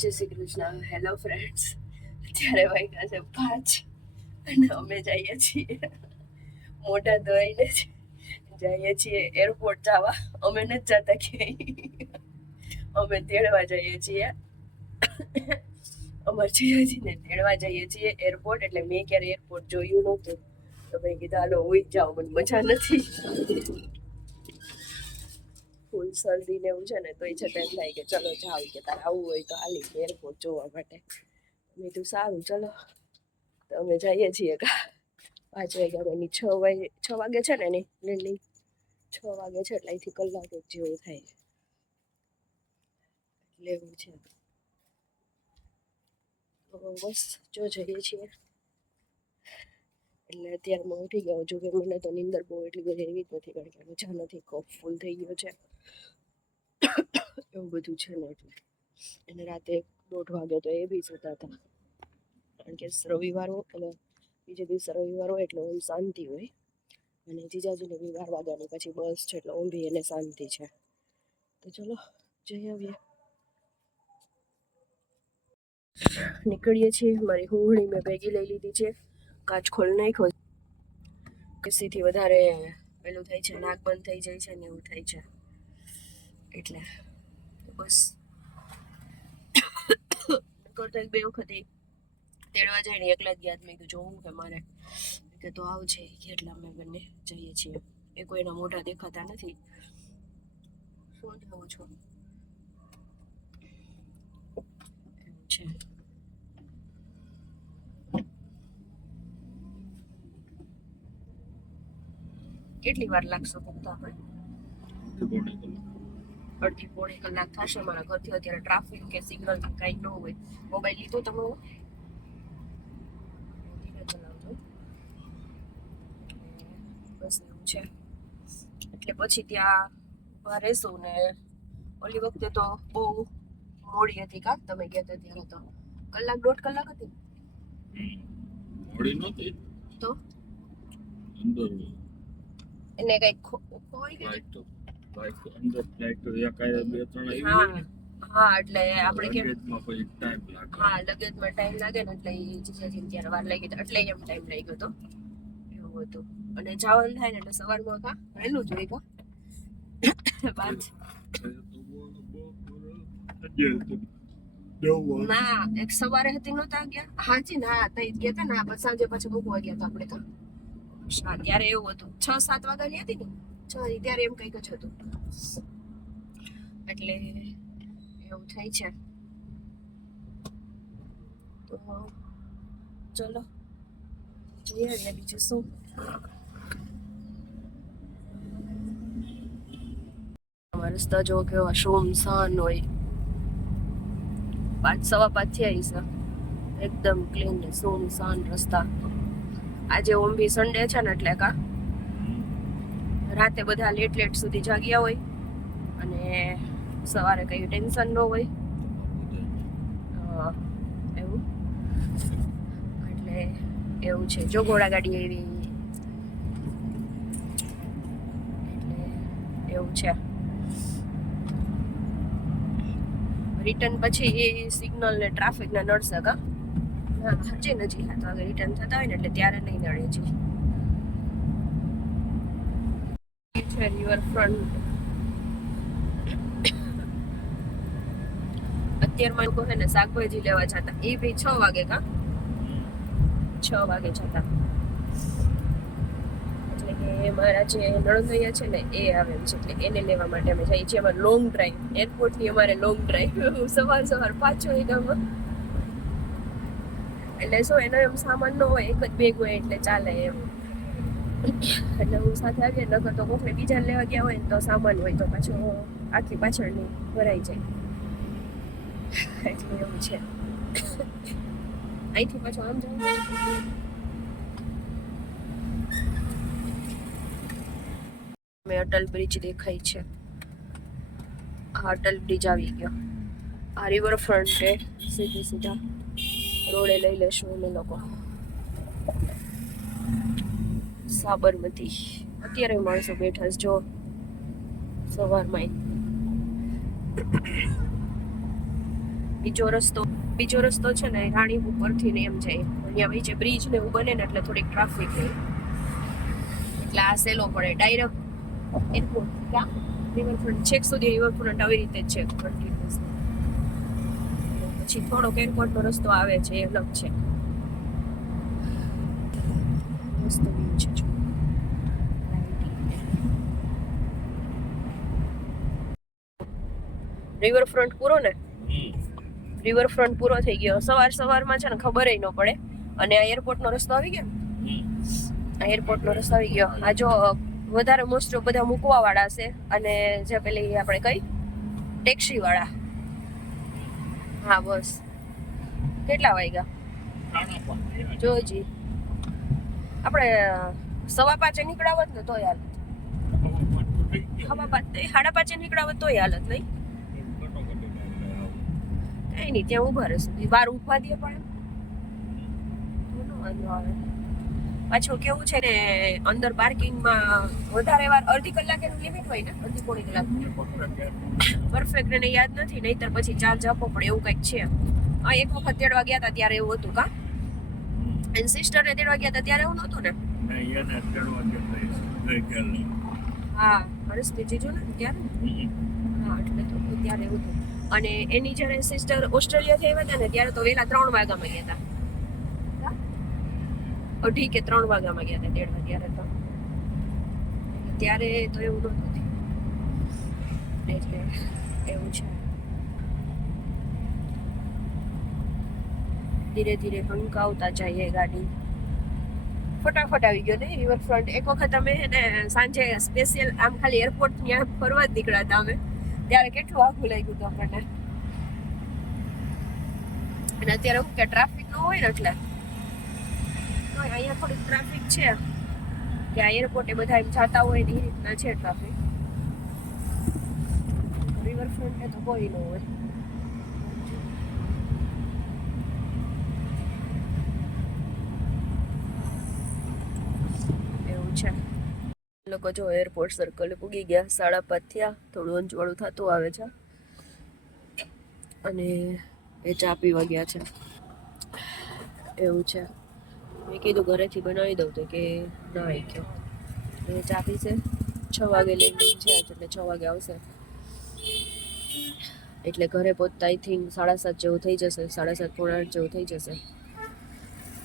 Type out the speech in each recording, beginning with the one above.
જય Shri Krishna. Hello friends. અત્યારે વાગ્યા છે 5 અને અમે જઈએ છીએ મોઢા ધોઈને જઈએ છીએ એરપોર્ટ જવા. અમે નથી જતા ક્યાંય, અમે તેડવા જઈએ છીએ. અમારે જીજાજીને તેડવા જઈએ છીએ એરપોર્ટ. એટલે મેં ક્યારે એરપોર્ટ જોયું નહોતું, તો મેં કીધું હાલો ઉઈ જાઓ, મને મજા નથી. ફૂલ શરદી ને એવું છે ને, તો એ છતાં એમ થાય કે ચલો જાવ, કે તારે આવવું હોય તો હાલી એરપોર્ટ જોવા માટે. મેં કીધું સારું ચલો. તો અમે જઈએ છીએ 5 વાગ્યા, એની 6 વાગે છે ને, એની લેન્ડિંગ 6 વાગે છે, એટલે અહીંથી કલાક જ જેવું થાય. એટલે એવું છે. તો બસ જો જઈએ છીએ. એટલે અત્યારમાં ઉઠી ગયો, જો કે મને તો નીંદર બહુ એટલી બધી એવી જ નથી, કારણ કે મજા નથી, કફ ફૂલ થઈ ગયો છે, એવું બધું છે ને. એટલે એને રાતે 1:30 વાગે તો એ બી સુતા હતા, કારણ કે રવિવાર હોય એટલે બીજે દિવસે રવિવાર હોય એટલે ઓમ શાંતિ હોય, અને જીજાજીને બી 12 વાગ્યાની પછી બસ છે, એટલે ઓમ બી એને શાંતિ છે. તો ચલો જઈ આવીએ. નીકળીએ છીએ. મારી હુંગળી મેં ભેગી લઈ લીધી છે, કાચ ખોલ નાખ્યો. કસીથી વધારે પેલું થાય છે, નાક બંધ થઈ જાય છે ને એવું થાય છે, એટલે બસ કરતા 2 વખત તેડવા જાય ને એકલા જ ગયા. મેં કીધું જોવું કે મારે, કે તો આવજે, એટલા અમે બંને જઈએ છીએ. એ કોઈના મોઢા દેખાતા નથી. શું જવું છો છે. કેટલી વાર લાગશે પૂછતા હોય? 1.5 કલાક થશે મારા ઘરથી. અત્યારે ટ્રાફિક કે સિગ્નલ કઈ ન હોય. મોબાઈલ લીધો તમે? ધીરે ચલાવજો. બસ એવું છે. એટલે પછી ત્યાં ઉભા રહેશું ને. ઓલી વખતે તો બહુ મોડી હતી કા તમે ગયા હતા ત્યારે? તો 1.5 કલાક હતી. મોડી નહોતી તો અંદર એને કઈ ખોઈ ગઈ તો બાઈક અંદર ફ્લાઇટ તો એકાય 2-3 આવી હા હોય ને. હા, એટલે આપણે કેમ લગેજમાં પછી ટાઈમ લાગે. હા, લગેજમાં ટાઈમ લાગે ને, એટલે જીજાજીને ત્યારે વાર લાગી, એટલે એમ ટાઈમ લાગ્યો હતો. એવું હતું. અને જવાનું થાય ને એટલે સવારમાં કા વહેલું જ હોય કા 5 ના, એક સવારે હતી નહોતા ગયા? હાજી ના, તઈ ગયા હતા ને. આપણે સાંજે પાછું મૂકવા ગયા હતા આપણે તો. હા, ત્યારે એવું હતું. 6-7 વાગ્યાની હતી ને, 6 ત્યારે એમ કંઈક જ હતું. એટલે એવું થાય છે. તો ચલો જોઈએ ને, બીજું શું. રસ્તા જો કેવા સુમસાન હોય. 5-5:15 થયા છે. એકદમ ક્લીન ને સુમસાન રસ્તા. આજે ઓમ બી સન્ડે છે ને, એટલે કા રાતે બધા લેટ સુધી જાગ્યા હોય, અને સવારે કઈ ટેન્શન ન હોય. એવું એટલે એવું છે. જો ઘોડાગાડી આવી, એટલે એવું છે. રિટર્ન પછી સિગ્નલ ને ટ્રાફિક ને નડશે કા? હા, હજી 7 વાગે રિટર્ન થતા હોય ને, એટલે ત્યારે નહીં નડે. છે રિવરફ્રન્ટ. અત્યારમાં લોકો છે ને શાકભાજી લેવા જતા, એ બી 6 વાગે કા 6 વાગે જતા. એટલે કે મારા જે નણંદૈયા છે ને, એ આવે છે, એટલે એને લેવા માટે અમે જઈએ છીએ. અમારે લોંગ ડ્રાઈવ, એરપોર્ટની અમારે લોંગ ડ્રાઈવ સવાર 5 વાગ્યામાં. એટલે શું, એનો એમ સામાન ન હોય, એક જ બેગ હોય, એટલે ચાલે એમ. એટલે હું સાથે આવીએ, નકર તો કોકને બીજા લેવા ગયા હોય ને, તો સામાન હોય તો પાછો આખી પાછળની ભરાઈ જાય. એટલે એવું છે. અહીંથી પાછું આમ જવું. અટલ બ્રિજ દેખાય છે. આ અટલ બ્રિજ આવી ગયો. આ રિવરફ્રન્ટ સીધા રોડે લઈ લેશું અમે લોકો. સાબરમતી. અત્યારે માણસો બેઠા જો સવારમાં. બીજો રસ્તો છે ને રાણી ઉપરથી ને એમ જાય. અહીંયા વચ્ચે બ્રિજ ને એવું બને ને એટલે થોડીક ટ્રાફિક હોય, એટલે આ સહેલો પડે. ડાયરેક્ટ એરપોર્ટ ક્યાં રિવરફ્રન્ટ છેક સુધી રિવરફ્રન્ટ આવી રીતે જ છે કન્ટિન્યુઅસ. પછી થોડોક એરપોર્ટનો રસ્તો આવે છે, એ અલગ છે. રસ્તો વ્યૂ છે જો. રિવરફ્રન્ટ પૂરો ને, રિવરફ્રન્ટ પૂરો થઈ ગયો. સવારમાં છે ને ખબર ન પડે. અને આ એરપોર્ટનો રસ્તો આવી ગયો. આ એરપોર્ટનો રસ્તો આવી ગયો. આ જો વધારે મોસ્ટ ઓફ બધા મૂકવા વાળા છે, અને જે પેલી આપણે કઈ ટેક્સી વાળા. હા બસ. કેટલા વાગ્યા જોજી? આપણે 5:15 નીકળાવત ને તોય હાલત. 5:30 નીકળાવત તોય હાલત નહીં. કઈ નહીં, ત્યાં ઉભા રહેશે. બહાર ઉભા દે પણ વાંધો આવે. પાછું કેવું છે ને, અંદર પાર્કિંગમાં વધારે વાર અડધી કલાકેનું લિમિટ હોય ને, અડધી પોણી કલાક. પરફેક્ટ એને યાદ નથી, નહીતર પછી ચાર્જ આપવો પડે એવું કંઈક છે. હા, એક વખત તેડવા ગયા હતા ત્યારે એવું હતું. કા એન્ડ સિસ્ટરને તેડવા ગયા હતા ત્યારે એવું નહોતું ને? હા, હર્ષ જીજુ ને ત્યારે. હા, એટલે તો ત્યારે એવું હતું. અને એની જ્યારે સિસ્ટર ઓસ્ટ્રેલિયાથી આવ્યા હતા ને ત્યારે તો વહેલા 3 વાગ્યામાં ગયા હતા. 2:30 કે 3 વાગ્યામાં ગયા હતા તેડવા. ત્યારે તો એવું નહોતું થયું. એટલે એવું છે. ધીરે ધીરે હંકાવતા જઈએ ગાડી. ફટાફટ આવી ગયો ને રિવરફ્રન્ટ. એક વખત અમે ને સાંજે સ્પેશિયલ આમ ખાલી એરપોર્ટ ત્યાં ફરવા જ નીકળ્યા હતા અમે, ત્યારે કેટલું આઘું લાગ્યું હતું આપણને. અને અત્યારે શું કે ટ્રાફિક ન હોય ને, એટલે અહીંયા થોડીક ટ્રાફિક છે. કે આ એરપોર્ટે બધા એમ જતા હોય ને એ રીતના છે ટ્રાફિક. રિવરફ્રન્ટે તો કોઈ ન હોય. એવું છે. લોકો જો એરપોર્ટ સર્કલ પૂગી ગયા. 5:30 થયા. થોડું અંજવાળું થતું આવે છે. અને એ ચા પીવા ગયા છે. એવું છે. મેં કીધું ઘરેથી બનાવી દઉં, તો કે ના આવી ગયો. એ ચા પીશે. 6 વાગે લેન્ડિંગ છે, એટલે 6 વાગે આવશે. એટલે ઘરે પહોંચતા આઈ થિંક 7:30 જેવું થઈ જશે. 7:30 પોણા 8 જેવું થઈ જશે.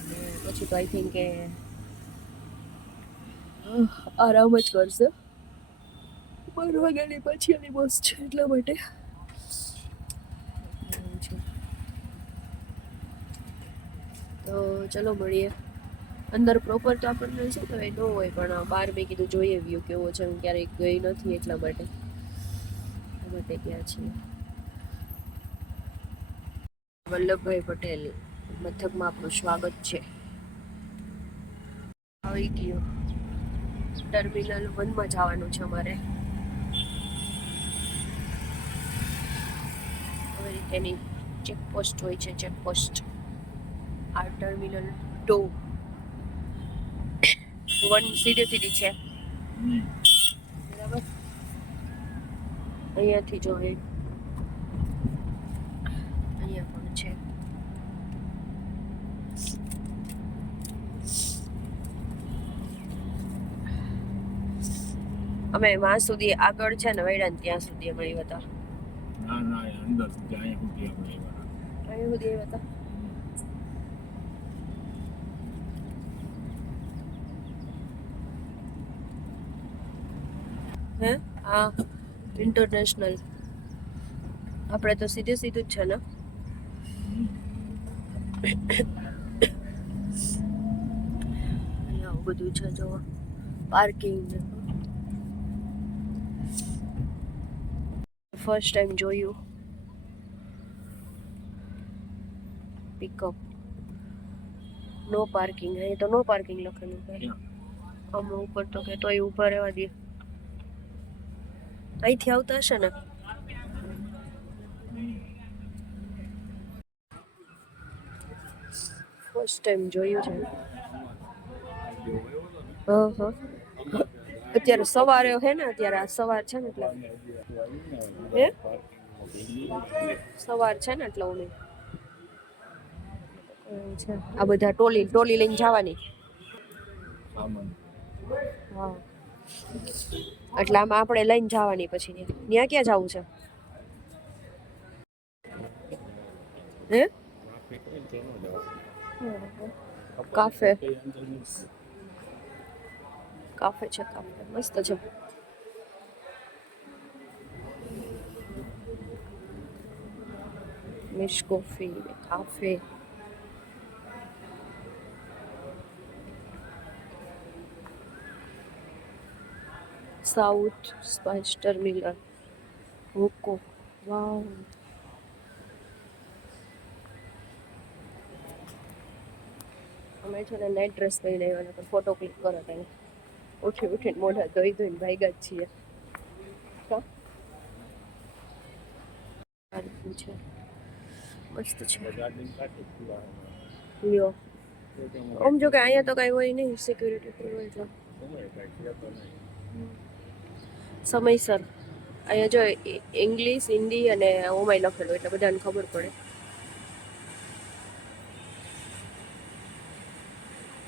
અને પછી તો આઈ થિંક કે આરામ જ કરશે. 12 વાગ્યાની પછી એની બસ છે, એટલા માટે. તો ચલો મળીએ. અંદર પ્રોપર તો આપણને શું કહેવાય ન હોય, પણ બહાર મેં કીધું જોઈએ વ્યૂ કેવો છે. હું ક્યારેય ગઈ નથી, એટલા માટે ગયા છીએ. વલ્લભભાઈ પટેલ મથકમાં આપનું સ્વાગત છે. આવી ગયો. ટર્મિનલ 1 માં જવાનું છે અમારે. આવી રીતેની ચેકપોસ્ટ હોય છે. ચેકપોસ્ટ આ ટર્મિનલ 2. 1 સીધી છે. બરાબર. અહીંયાથી જોઈએ. અહીંયા પણ છે. અમે વાં સુધી આગળ છે ને વૈડા ને ત્યાં સુધી અમે આવ્યા હતા. ના અંદર સુધી અહીંયા સુધી આવ્યા હતા. હે હા, ઇન્ટરનેશનલ. આપણે તો સીધું જ છે ને. અહીંયા બધું છે જો, પાર્કિંગ. ફર્સ્ટ ટાઈમ જોયું પિકઅપ. No parking. અહીં તો નો પાર્કિંગ લખેલું છે. આમ ઉપર તો કે તોય ઊભા રહેવા દે. અહીંથી આવતા હશે ને. ફર્સ્ટ ટાઈમ જોયું છે. હા. અત્યારે સવારે હે ને, અત્યારે આ સવાર છે ને, એટલે હે સવાર છે ને એટલે હું છે આ બધા ટોલી લઈને જવાની. સામાન હા એટલે આમાં આપણે લઈને જવાની પછી ત્યાં ક્યાં જવું છે હે કાફે કાફે છે કાફે મસ્ત છે મિશ coffee cafe south spice terminal હુકો વાવ અમે છે ને નાઇટ ડ્રેસ પહેરીને આવ્યા પણ ફોટો ક્લિક કરો તેને ઉઠીને મોઢા ધોઈને ભાગ્યા જ છીએ છે મસ્ત છે લ્યો આમ જો કે અહીંયા તો કાંઈ હોય નહીં સિક્યુરિટી હોય એટલે સમયસર અહીંયા જો ઇંગ્લિશ હિન્દી અને ઓમાય લખેલું એટલે બધાને ખબર પડે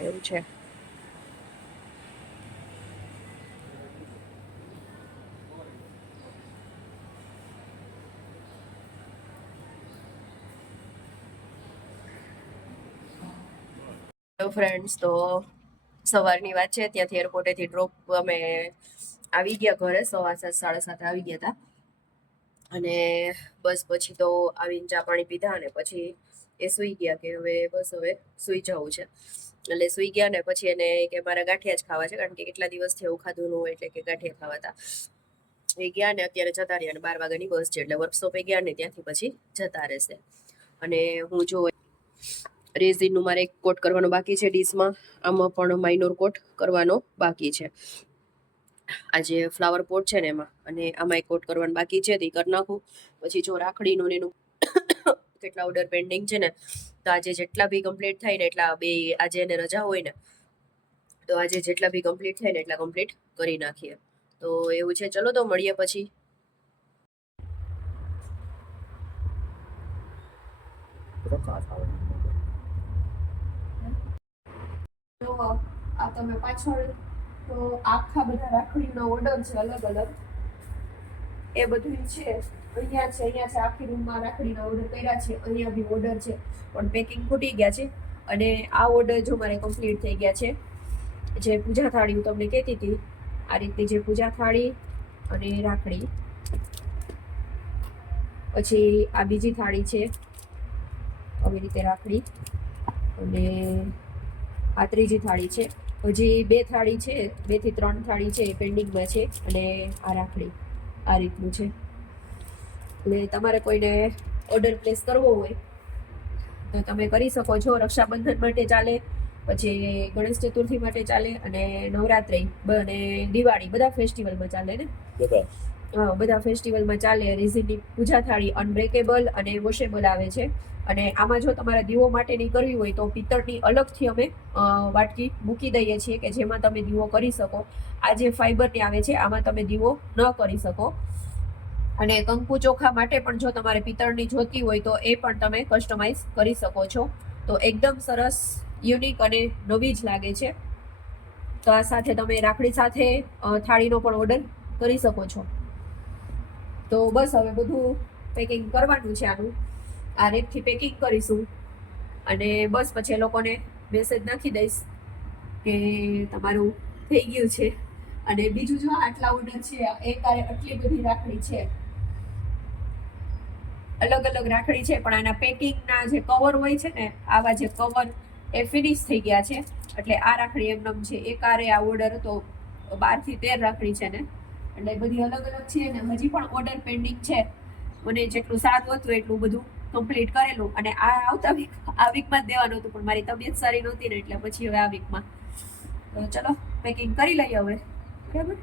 એવું છે ફ્રેન્ડ્સ તો સવારની વાત છે ત્યાંથી એરપોર્ટેથી ડ્રોપ અમે આવી ગયા ઘરે 7:15 7:30 આવી ગયા હતા અને બસ પછી તો આવીને ચા પાણી પીધા અને પછી એ સૂઈ ગયા કે હવે બસ હવે સૂઈ જવું છે એટલે સૂઈ ગયા ને પછી એને કે મારા ગાંઠિયા જ ખાવા છે કારણ કે કેટલા દિવસથી એવું ખાધું ન હોય એટલે કે ગાંઠિયા ખાવા હતા એ ગયા ને અત્યારે જતા રહ્યા અને 12 વાગ્યાની બસ છે એટલે વર્કશોપે ગયા ને ત્યાંથી પછી જતા રહેશે અને હું જો રેઝિનનું મારે એક કોટ કરવાનો બાકી છે ડીશમાં આમાં પણ માઇનોર કોટ કરવાનો બાકી છે આ જે ફ્લાવર પોટ છે ને એમાં અને આમાં એક કોટ કરવાનું બાકી છે તે કરી નાખું પછી જો રાખડીનું એનું કેટલા ઓર્ડર પેન્ડિંગ છે ને તો આજે જેટલા બી કમ્પ્લીટ થાય ને એટલા બે આજે એને રજા હોય ને તો આજે જેટલા બી કમ્પ્લીટ થાય ને એટલા કમ્પ્લીટ કરી નાખીએ તો એવું છે ચલો તો મળીએ પછી તો આ તમે પાછળ તો આખા બધા રાખડીનો ઓર્ડર છે અલગ અલગ એ બધું છે અહીંયા છે આખી રૂમમાં રાખડીના ઓર્ડર કર્યા છે અહીંયા બી ઓર્ડર છે પણ પેકિંગ ખૂટી ગયા છે અને આ ઓર્ડર જો મારે કમ્પ્લીટ થઈ ગયા છે જે પૂજા થાળી હું તમને કહેતી હતી આ રીતની જે પૂજા થાળી અને રાખડી પછી આ બીજી થાળી છે આવી રીતે રાખડી અને આ ત્રીજી થાળી છે હજી 2 થાળી છે 2 થી 3 થાળી છે પેન્ડિંગમાં છે અને આ રાખડી આ રીતનું છે એટલે તમારે કોઈને ઓર્ડર પ્લેસ કરવો હોય તો તમે કરી શકો છો રક્ષાબંધન માટે ચાલે પછી ગણેશ ચતુર્થી માટે ચાલે અને નવરાત્રી અને દિવાળી બધા ફેસ્ટિવલમાં ચાલે ને હા બધા ફેસ્ટિવલમાં ચાલે રેઝિનની પૂજા થાળી અનબ્રેકેબલ અને વોશેબલ આવે છે અને આમાં જો તમારે દીવો માટેની કરવી હોય તો પિત્તળની અલગથી અમે વાટકી મૂકી દઈએ છીએ કે જેમાં તમે દીવો કરી શકો આ જે ફાઈબરની આવે છે આમાં તમે દીવો ન કરી શકો અને કંકુ ચોખા માટે પણ જો તમારે પિત્તળની જોતી હોય તો એ પણ તમે કસ્ટમાઇઝ કરી શકો છો તો એકદમ સરસ યુનિક અને નવી જ લાગે છે તો આ સાથે તમે રાખડી સાથે થાળીનો પણ ઓર્ડર કરી શકો છો તો બસ હવે બધું પેકિંગ કરવાનું છે આનું આ રીતથી પેકિંગ કરીશું અને બસ પછી એ લોકોને મેસેજ નાખી દઈશ કે તમારું થઈ ગયું છે અને બીજું જો આટલા ઓર્ડર છે એક આટલી બધી રાખડી છે અલગ અલગ રાખડી છે પણ આના પેકિંગના જે કવર હોય છે ને આવા જે કવર એ ફિનિશ થઈ ગયા છે એટલે આ રાખડી એમનેમ છે એક આ ઓર્ડર હતો 12 થી 13 રાખડી છે ને એટલે બધી અલગ અલગ છે ને હજી પણ ઓર્ડર પેન્ડિંગ છે મને જેટલું સારું હતું એટલું બધું કમ્પ્લીટ કરેલું અને આ વીકમાં જ દેવાનું હતું પણ મારી તબિયત સારી નહોતી ને એટલે પછી હવે આ વીકમાં તો ચલો પેકિંગ કરી લઈએ હવે બરાબર